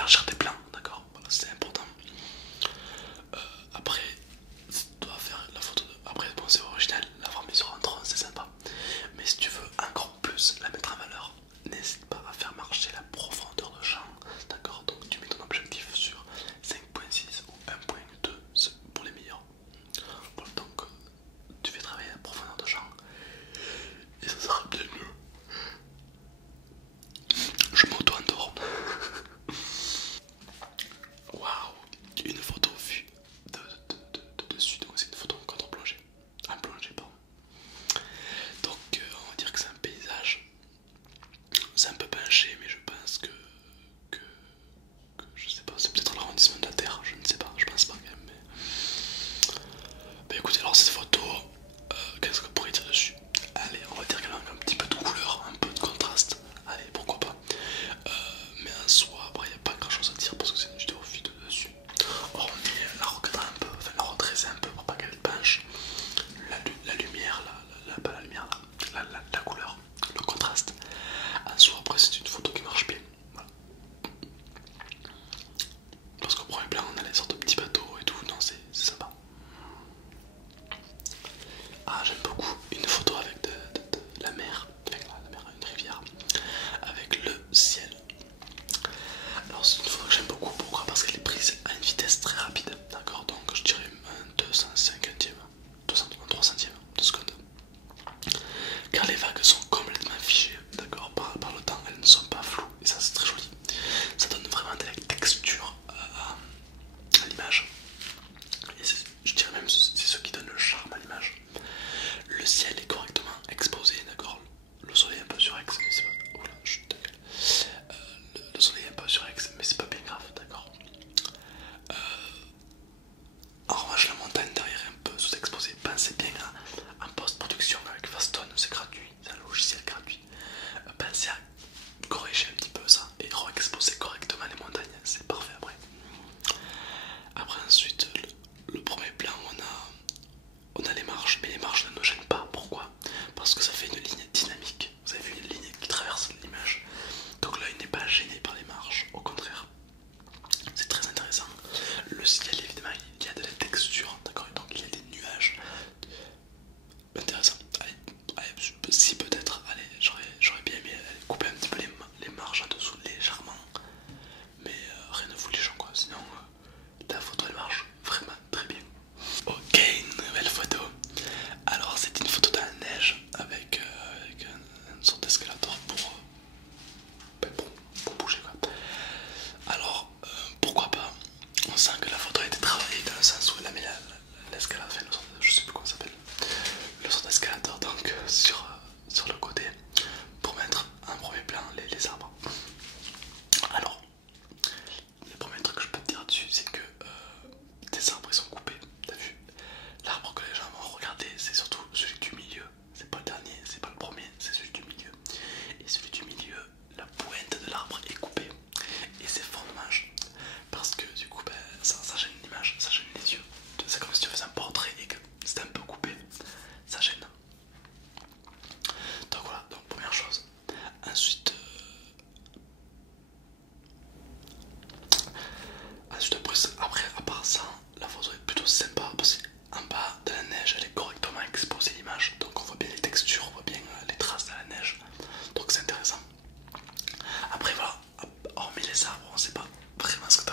élargir tes plans, d'accord? Voilà, c'est important. Après, tu dois faire la photo de... Après, bon, c'est original, la forme sur un tronc, c'est sympa. Mais si tu veux encore plus la mettre en valeur, n'hésite pas à faire marcher la profondeur de champ, d'accord? Donc tu mets ton objectif sur 5.6 ou 1.2 pour les meilleurs. Voilà, donc tu fais travailler la profondeur de champ et ça sera bien mieux. Je m'auto-endors. Waouh, une photo vue de dessus, donc c'est une photo en contre-plongée. En plongée, pardon. Donc on va dire que c'est un paysage. C'est un peu penché, mais je pense je sais pas, c'est peut-être l'arrondissement de la Terre, je ne sais pas, je pense pas quand même. Mais... Bah écoutez, alors cette photo, qu'est-ce que vous pourriez dire dessus? Allez, on va dire qu'elle a un petit peu de couleur, un peu de contraste. Allez, pourquoi pas. Mais en soi, après, il n'y a pas grand chose à dire parce que c'est une vidéo vue de dessus. Hormis la recadrer un peu, enfin la redresser un peu pour pas qu'elle penche. La lumière, pas la lumière, la couleur, le contraste. En soi, après, c'est une photo qui marche bien. Voilà. Parce qu'au premier plan, on a les sortes de petits bateaux et tout, non, c'est sympa. Ah, j'aime beaucoup une photo avec de la mer, avec la mer, une rivière, avec le ciel. Alors c'est une photo que j'aime beaucoup, pourquoi? Parce qu'elle est prise à une vitesse très rapide, d'accord? Donc je dirais un 250e, 3 centièmes de seconde. Car les vagues sont complètement figées, d'accord, par le temps, elles ne sont pas floues, et ça c'est très joli. Ça donne vraiment de la texture à l'image. Et je dirais même c'est ce qui donne le charme à l'image. Le ciel est correctement exposé, d'accord. Le soleil est un peu surex, mais c'est pas... Oula, le soleil est un peu surex, mais c'est pas bien grave, d'accord. En revanche, la montagne derrière est un peu sous-exposée. Pensez bien en post-production avec Fastone, c'est gratuit, c'est un logiciel gratuit. Pensez à corriger un petit peu ça et re-exposer correctement les montagnes, c'est parfait après. Après ensuite, le premier plan, on a les marches, mais les marches ne nous gênent pas. Pourquoi? Parce que ça fait une ligne dynamique. Vous avez vu une ligne qui traverse l'image. Donc l'œil n'est pas gêné par les marches, au contraire. C'est très intéressant. Le ciel, évidemment, il y a de la texture, d'accord? Donc il y a des nuages. Intéressant. Allez, si peut-être, allez, j'aurais bien aimé couper un petit peu les marches en dessous légèrement. Mais rien ne fout les gens, quoi. Sinon, la photo elle marche vraiment très bien. Ok, une nouvelle photo. Alors c'est une photo dans la neige avec, une sorte d'escalator pour bouger quoi. Alors pourquoi pas, on sent que la photo a été travaillée dans le sens où elle a mis l'escalator, enfin, je sais plus comment ça s'appelle, le son d'escalator donc sur le côté pour mettre en premier plan les arbres. Alors le premier truc que je peux te dire dessus c'est que tes arbres ils sont coupés, t'as vu? L'arbre que les gens vont regarder c'est surtout celui du milieu, c'est pas le dernier, c'est pas le premier, c'est celui du milieu. Et celui du milieu, la pointe de l'arbre est coupée. Et c'est fort dommage. Parce que du coup, ben, ça gêne l'image, ça gêne les yeux. C'est comme si tu faisais un portrait et que c'était un peu coupé. Ça gêne. Donc voilà, donc première chose. Ensuite, après, à part ça, la photo est plutôt sympa parce qu'en bas de la neige, elle est correctement exposée l'image. Donc on voit bien les textures, on voit bien les traces de la neige. Donc c'est intéressant. Après voilà, hormis les arbres, on sait pas vraiment ce que